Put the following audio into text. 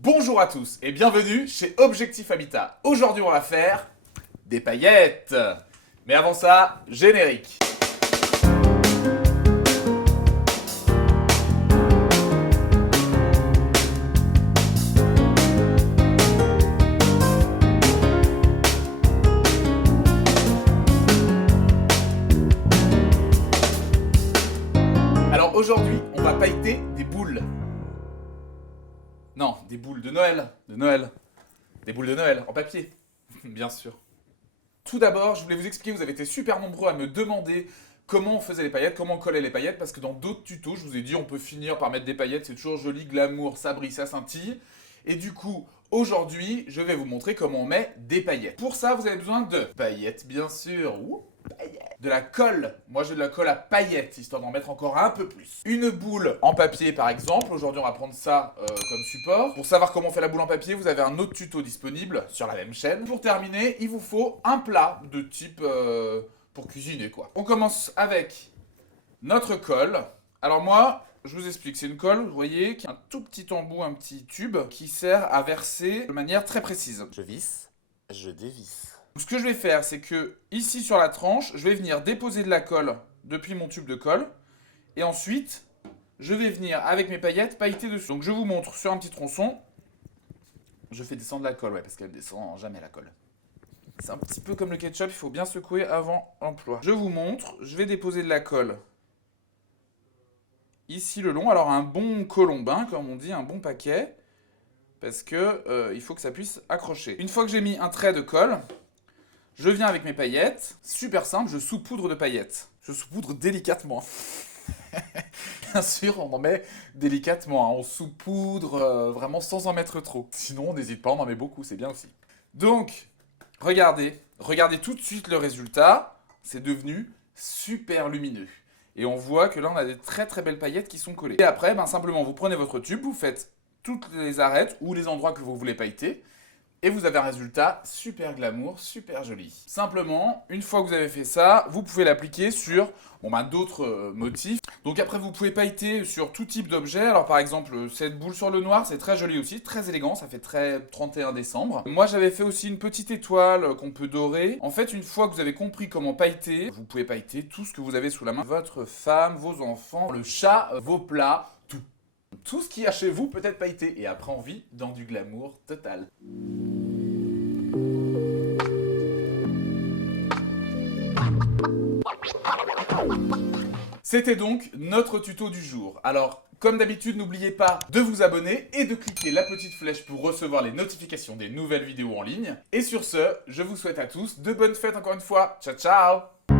Bonjour à tous et bienvenue chez Objectif Habitat. Aujourd'hui on va faire des paillettes. Mais avant ça, générique. Alors aujourd'hui on va pailleter des boules. Non, des boules de Noël. Des boules de Noël en papier, bien sûr. Tout d'abord, je voulais vous expliquer, vous avez été super nombreux à me demander comment on faisait les paillettes, comment on collait les paillettes, parce que dans d'autres tutos, je vous ai dit, on peut finir par mettre des paillettes, c'est toujours joli, glamour, ça brille, ça scintille. Et du coup, aujourd'hui, je vais vous montrer comment on met des paillettes. Pour ça, vous avez besoin de paillettes, bien sûr. Ouh, paillettes. De la colle. Moi, j'ai de la colle à paillettes, histoire d'en mettre encore un peu plus. Une boule en papier, par exemple. Aujourd'hui, on va prendre ça comme support. Pour savoir comment on fait la boule en papier, vous avez un autre tuto disponible sur la même chaîne. Pour terminer, il vous faut un plat de type pour cuisiner, quoi. On commence avec notre colle. Alors moi, je vous explique, c'est une colle, vous voyez, qui a un tout petit embout, un petit tube, qui sert à verser de manière très précise. Je visse, je dévisse. Ce que je vais faire, c'est que ici sur la tranche, je vais venir déposer de la colle depuis mon tube de colle. Et ensuite, je vais venir avec mes paillettes pailleter dessus. Donc je vous montre sur un petit tronçon. Je fais descendre la colle, ouais, parce qu'elle descend jamais la colle. C'est un petit peu comme le ketchup, il faut bien secouer avant l'emploi. Je vous montre, je vais déposer de la colle ici le long. Alors un bon colombin, comme on dit, un bon paquet. Parce que il faut que ça puisse accrocher. Une fois que j'ai mis un trait de colle, je viens avec mes paillettes. Super simple, je saupoudre de paillettes. Je saupoudre délicatement. Bien sûr, on en met délicatement. Hein. On saupoudre vraiment sans en mettre trop. Sinon, on n'hésite pas, on en met beaucoup, c'est bien aussi. Donc, regardez tout de suite le résultat. C'est devenu super lumineux. Et on voit que là, on a des très très belles paillettes qui sont collées. Et après, simplement, vous prenez votre tube, vous faites toutes les arêtes ou les endroits que vous voulez pailleter. Et vous avez un résultat super glamour, super joli. Simplement, une fois que vous avez fait ça, vous pouvez l'appliquer sur d'autres motifs. Donc après, vous pouvez pailleter sur tout type d'objet. Alors par exemple, cette boule sur le noir, c'est très joli aussi, très élégant, ça fait très 31 décembre. Moi, j'avais fait aussi une petite étoile qu'on peut dorer. En fait, une fois que vous avez compris comment pailleter, vous pouvez pailleter tout ce que vous avez sous la main. Votre femme, vos enfants, le chat, vos plats, tout. Tout ce qu'il y a chez vous peut être pailleté. Et après, on vit dans du glamour total. C'était donc notre tuto du jour. Alors, comme d'habitude, n'oubliez pas de vous abonner et de cliquer la petite flèche pour recevoir les notifications des nouvelles vidéos en ligne. Et sur ce, je vous souhaite à tous de bonnes fêtes encore une fois. Ciao, ciao!